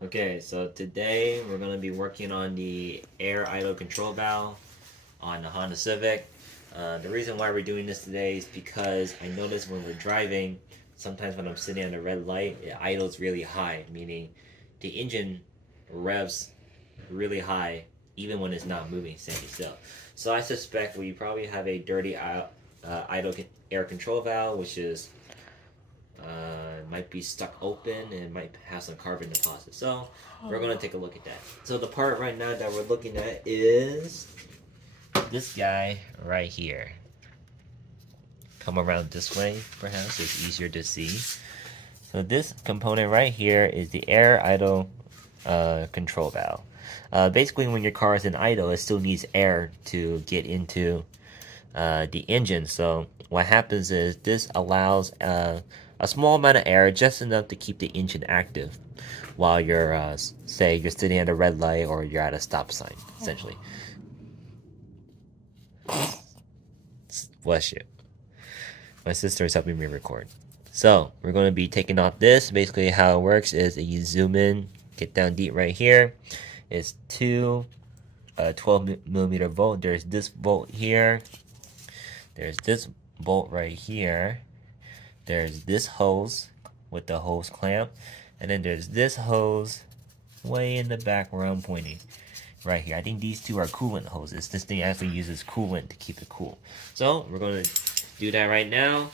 Okay, so today we're going to be working on the air idle control valve on the Honda Civic. The reason why we're doing this today is because I noticed when we're driving, sometimes when I'm sitting at a red light, it idles really high, meaning the engine revs really high even when it's not moving standing still. So I suspect we probably have a dirty idle air control valve, which is might be stuck open and might have some carbon deposits. So we're gonna take a look at that. So the part right now that we're looking at is this guy right here. Come around this way, perhaps it's easier to see. So this component right here is the air idle control valve. Basically, when your car is in idle, it still needs air to get into the engine. So what happens is this allows a small amount of air, just enough to keep the engine active while you're, say, you're sitting at a red light or you're at a stop sign, essentially. Bless you. My sister is helping me record. So we're going to be taking off this. Basically, how it works is you zoom in, get down deep right here. It's two 12 millimeter bolt. There's this bolt here. There's this bolt right here. There's this hose with the hose clamp, and then there's this hose way in the back where I'm pointing right here. I think these two are coolant hoses. This thing actually uses coolant to keep it cool. So we're going to do that right now,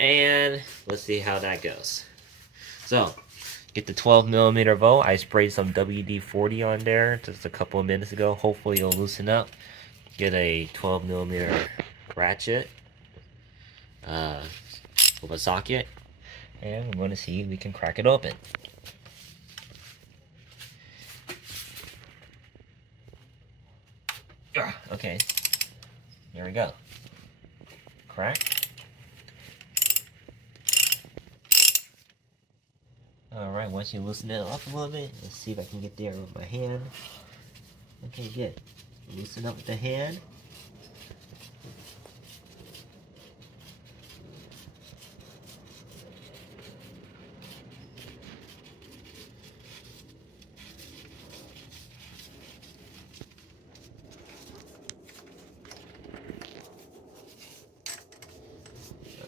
and let's see how that goes. So get the 12 millimeter bolt. I sprayed some WD-40 on there just a couple of minutes ago. Hopefully it'll loosen up. Get a 12 millimeter ratchet with a socket, and we're going to see if we can crack it open. Okay, here we go. Crack. Alright, once you loosen it up a little bit, let's see if I can get there with my hand. Okay, good. Loosen up with the hand.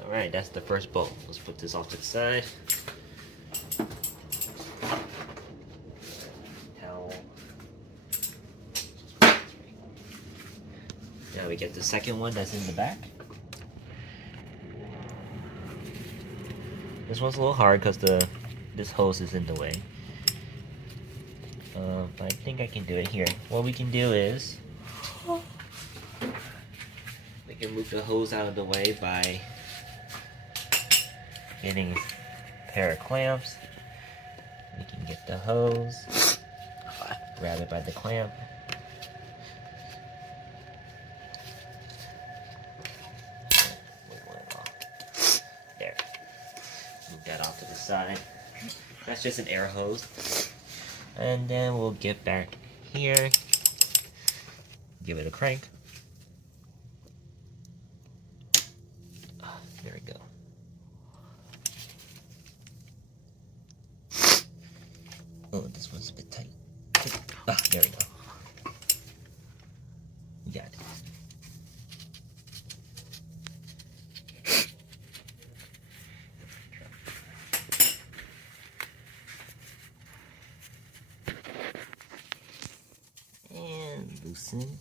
Alright, that's the first bolt. Let's put this off to the side. Towel. Now we get the second one that's in the back. This one's a little hard because this hose is in the way. But I think I can do it here. What we can do is we can move the hose out of the way by getting a pair of clamps. We can get the hose, grab it by the clamp. There. Move that off to the side. That's just an air hose. And then we'll get back here. Give it a crank. There we go. Oh, this one's a bit tight. There we go. You got it. And loosen.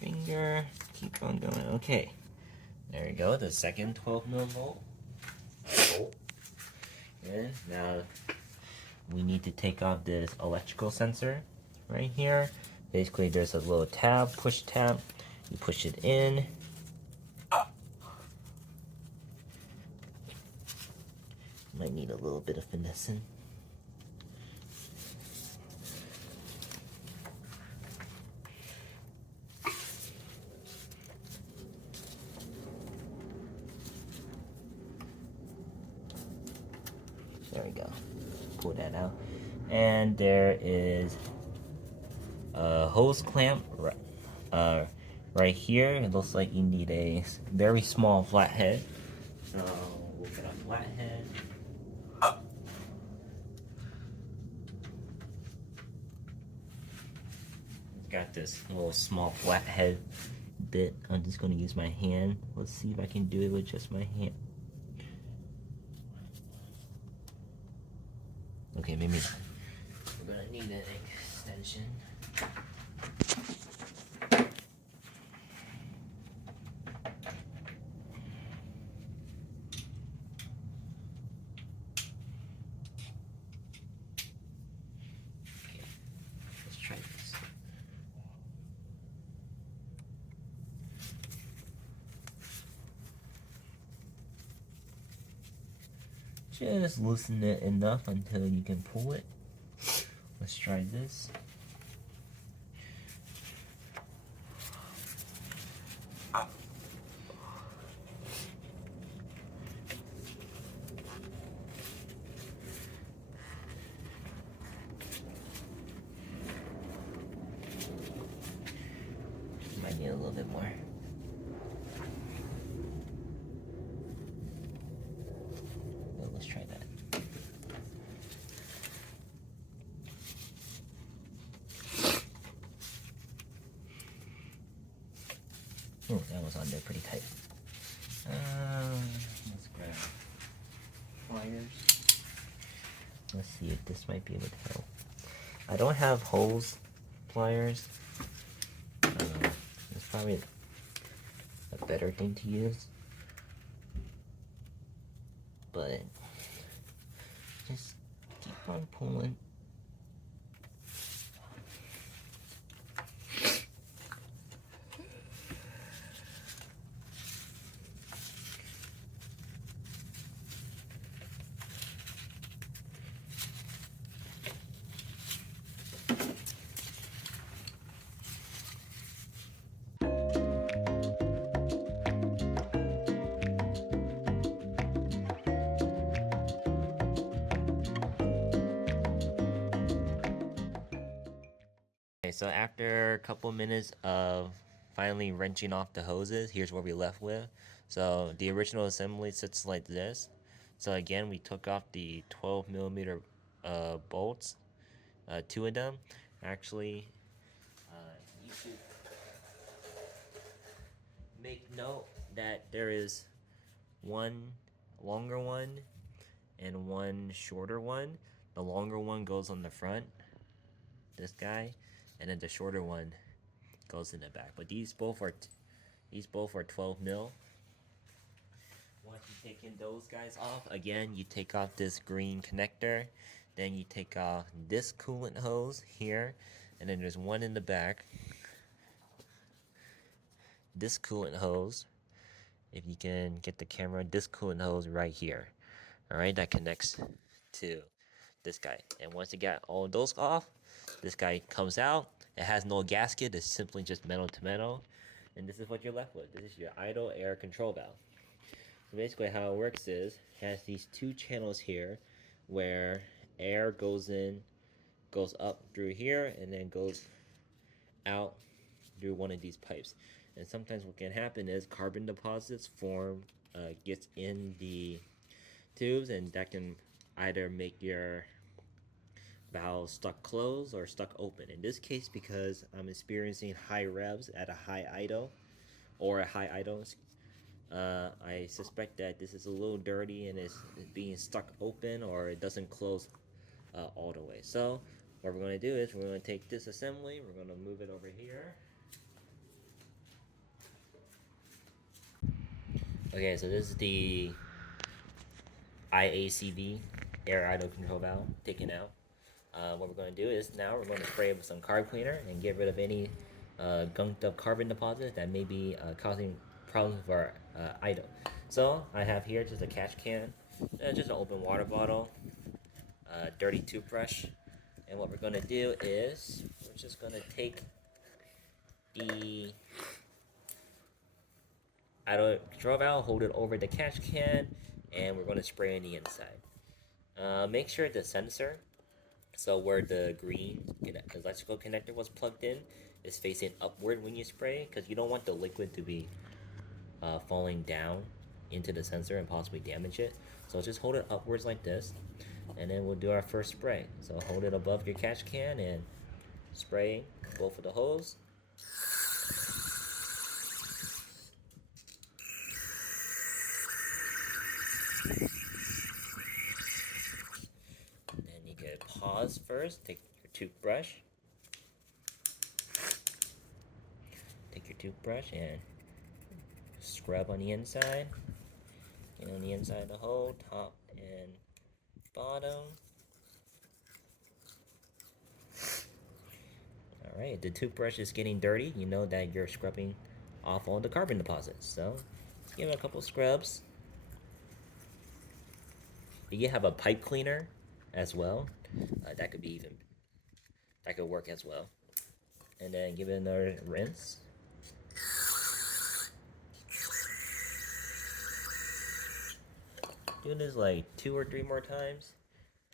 Finger, keep on going. Okay, there we go. The second 12 mil bolt. And now we need to take off this electrical sensor right here. Basically, there's a little tab, push tab. You push it in. Might need a little bit of finessing. There we go. Pull that out. And there is hose clamp right here. It looks like you need a very small flathead. So we'll get a flathead. Got this little small flathead bit. I'm just going to use my hand. Let's see if I can do it with just my hand. Okay, maybe we're gonna need an extension. Okay, let's try this. Just loosen it enough until you can pull it. Let's try this. Might need a little bit more. Well, let's try that. Oh, that was on there pretty tight. Let's grab pliers. Let's see if this might be able to help. I don't have hose pliers. It's probably a better thing to use. But just keep on pulling. Okay, so after a couple minutes of finally wrenching off the hoses, here's what we left with. So the original assembly sits like this. So again, we took off the 12mm bolts, two of them. Actually, you should make note that there is one longer one and one shorter one. The longer one goes on the front, this guy, and then the shorter one goes in the back. But these both are 12 mil. Once you take in those guys off, again you take off this green connector, then you take off this coolant hose here, and then there's one in the back. This coolant hose, if you can get the camera, this coolant hose right here. Alright, that connects to this guy. And once you got all of those off, this guy comes out. It has no gasket, it's simply just metal to metal. And this is what you're left with. This is your idle air control valve. So basically how it works is, it has these two channels here where air goes up through here and then goes out through one of these pipes. And sometimes what can happen is carbon deposits gets in the tubes, and that can either make your valve stuck closed or stuck open. In this case, because I'm experiencing high revs at a high idle, I suspect that this is a little dirty and it's being stuck open, or it doesn't close all the way. So what we're going to do is we're going to take this assembly, we're going to move it over here. Okay, so this is the IACV, air idle control valve, taken out. What we're going to do is now we're going to spray it with some carb cleaner and get rid of any gunked up carbon deposits that may be causing problems with our idle. So I have here just a catch can, just an open water bottle, dirty toothbrush, and what we're going to do is we're just going to take the idle control valve, hold it over the catch can, and we're going to spray on the inside. Make sure the sensor, so where the green, because electrical connector was plugged in is facing upward when you spray, because you don't want the liquid to be falling down into the sensor and possibly damage it. So just hold it upwards like this, and then we'll do our first spray. So hold it above your catch can and spray both of the hose. Then you could pause first, take your toothbrush. Take your toothbrush and scrub on the inside. And on the inside of the hole, top and bottom. Alright, if the toothbrush is getting dirty, you know that you're scrubbing off all the carbon deposits. So give it a couple scrubs. You have a pipe cleaner as well. That could work as well. And then give it another rinse. Do this like 2 or 3 more times.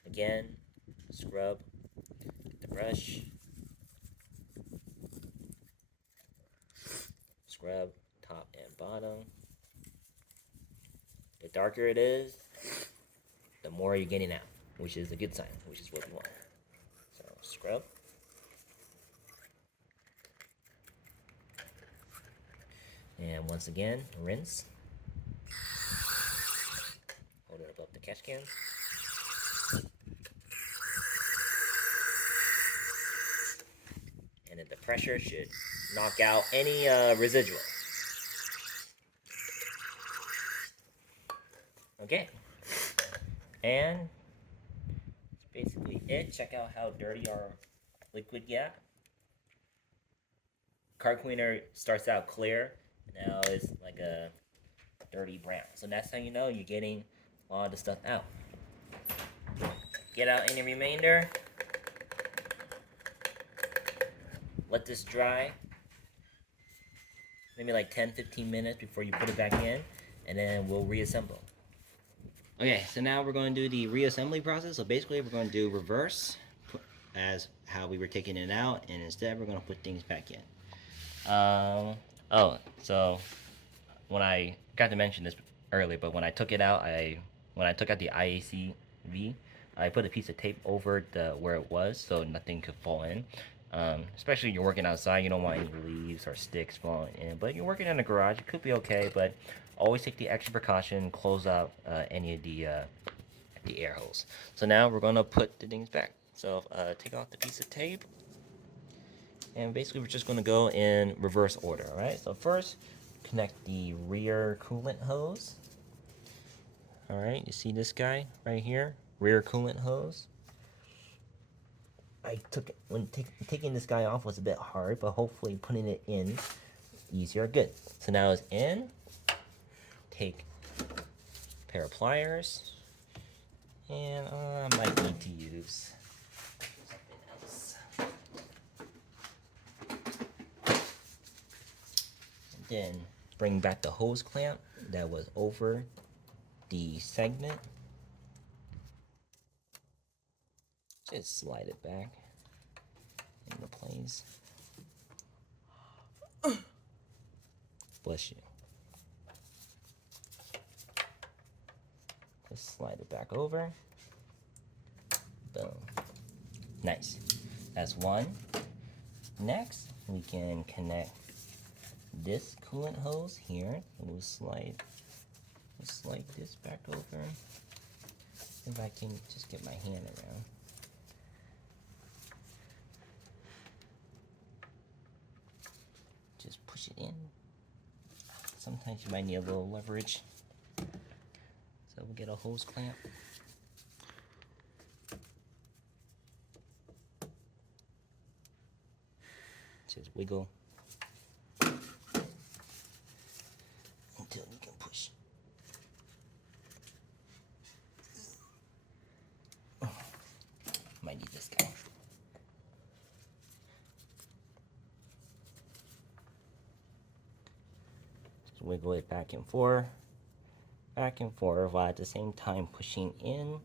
Again, scrub the brush. Scrub top and bottom. The darker it is, the more you're getting out, which is a good sign, which is what we want. So scrub. And once again, rinse. Hold it above the catch can. And then the pressure should knock out any residual. Okay. And that's basically it. Check out how dirty our liquid got. Car cleaner starts out clear. Now it's like a dirty brown. So that's how you know you're getting a lot of the stuff out. Get out any remainder. Let this dry. Maybe like 10-15 minutes before you put it back in. And then we'll reassemble. Okay, so now we're going to do the reassembly process. So basically we're going to do reverse as how we were taking it out. And instead we're going to put things back in. So when I got to mention this earlier, but when I took it out, when I took out the IACV, I put a piece of tape over where it was so nothing could fall in. Especially if you're working outside, you don't want any leaves or sticks falling in. But you're working in a garage, it could be okay. But always take the extra precaution, close out any of the air holes. So now we're gonna put the things back. So take off the piece of tape. And basically we're just going to go in reverse order, alright? So first, connect the rear coolant hose. Alright, you see this guy right here? Rear coolant hose. Taking this guy off was a bit hard, but hopefully putting it in easier. Good. So now it's in. Take a pair of pliers. And I might need to use then bring back the hose clamp that was over the segment. Just slide it back into place. Bless you. Just slide it back over. Boom. Nice. That's one. Next, we can connect this coolant hose here. We'll slide this back over. If I can just get my hand around. Just push it in. Sometimes you might need a little leverage. So we'll get a hose clamp. Just wiggle until you can push. Might need this guy. Just wiggle it back and forth while at the same time pushing in.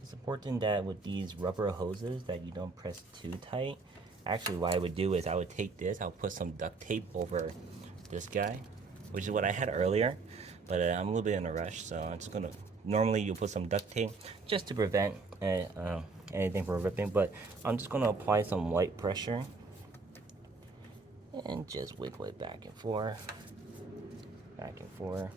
Just important that with these rubber hoses that you don't press too tight. Actually, what I would do is I would take this, I'll put some duct tape over this guy, which is what I had earlier, but I'm a little bit in a rush, so I'm just gonna, normally you'll put some duct tape just to prevent anything from ripping, but I'm just gonna apply some light pressure and just wiggle it back and forth, back and forth.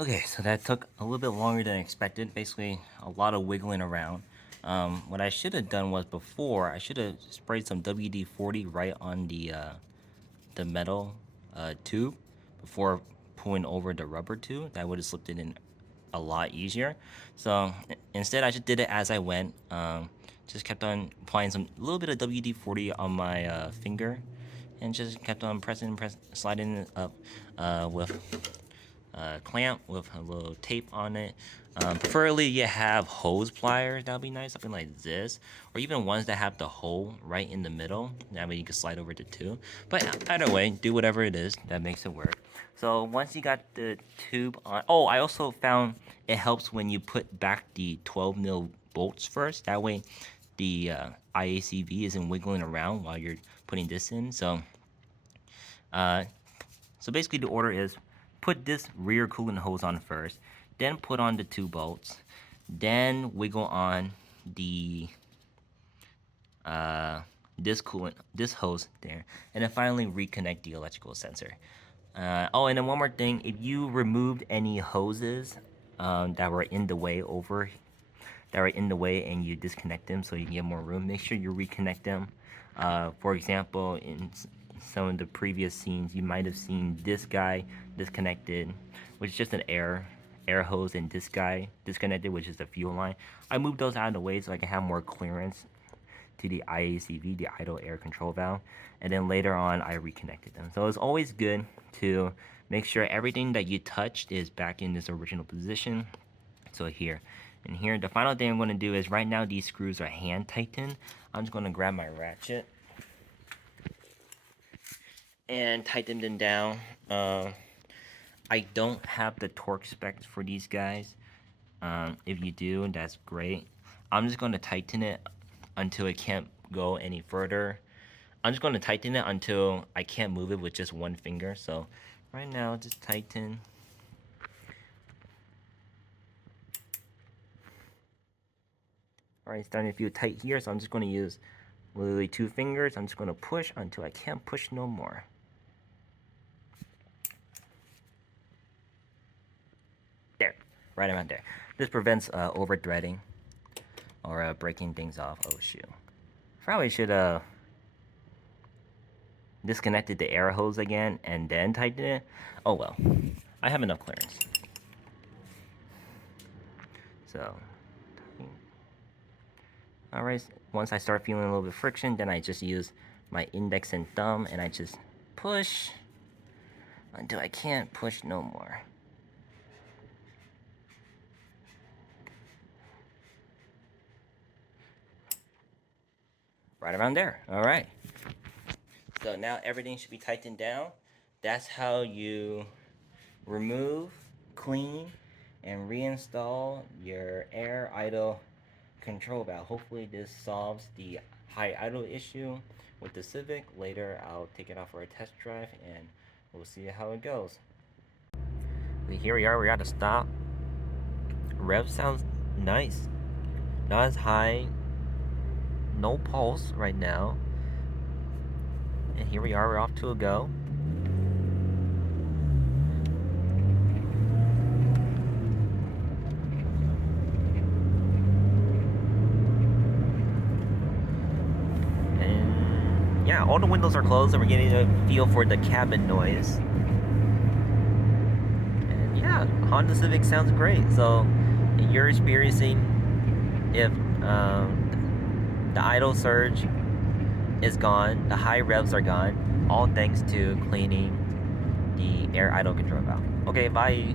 Okay, so that took a little bit longer than expected. Basically, a lot of wiggling around. What I should have done was before, I should have sprayed some WD-40 right on the metal tube before pulling over the rubber tube. That would have slipped it in a lot easier. So instead, I just did it as I went. Just kept on applying a little bit of WD-40 on my finger, and just kept on sliding it up with clamp with a little tape on it. Preferably you have hose pliers, that would be nice, something like this, or even ones that have the hole right in the middle. That way you can slide over the two. But either way, do whatever it is that makes it work. So once you got the tube on, oh, I also found it helps when you put back the 12mm bolts first. That way the IACV isn't wiggling around while you're putting this in. So basically the order is, put this rear coolant hose on first, then put on the 2 bolts, then wiggle on the this hose there, and then finally reconnect the electrical sensor. Oh, and then one more thing, if you removed any hoses that were in the way and you disconnect them so you can get more room, make sure you reconnect them. For example, in some of the previous scenes, you might have seen this guy disconnected, which is just an air hose, and this guy disconnected, which is the fuel line. I moved those out of the way so I can have more clearance to the IACV, the idle air control valve, and then later on I reconnected them. So it's always good to make sure everything that you touched is back in this original position. So here and here, the final thing I'm going to do is, right now these screws are hand tightened. I'm just going to grab my ratchet and tighten them down. I don't have the torque specs for these guys. If you do, that's great. I'm just going to tighten it until it can't go any further. I'm just going to tighten it until I can't move it with just one finger. So right now, just tighten. Alright, it's starting to feel tight here, so I'm just going to use literally 2 fingers. I'm just going to push until I can't push no more. There, right around there. This prevents over threading or breaking things off. Oh shoot! Probably should disconnected the air hose again and then tighten it. Oh well, I have enough clearance. So, alright. Once I start feeling a little bit of friction, then I just use my index and thumb and I just push until I can't push no more. Right around there. Alright. So now everything should be tightened down. That's how you remove, clean, and reinstall your air idle control valve. Hopefully this solves the high idle issue with the Civic. Later I'll take it out for a test drive and we'll see how it goes. Here we are, we're at a stop. Rev sounds nice. Not as high. No pulse right now. And here we are, we're off to a go. And yeah, all the windows are closed and we're getting a feel for the cabin noise. And yeah, Honda Civic sounds great. So you're experiencing, if the idle surge is gone, the high revs are gone, all thanks to cleaning the air idle control valve. Okay, bye.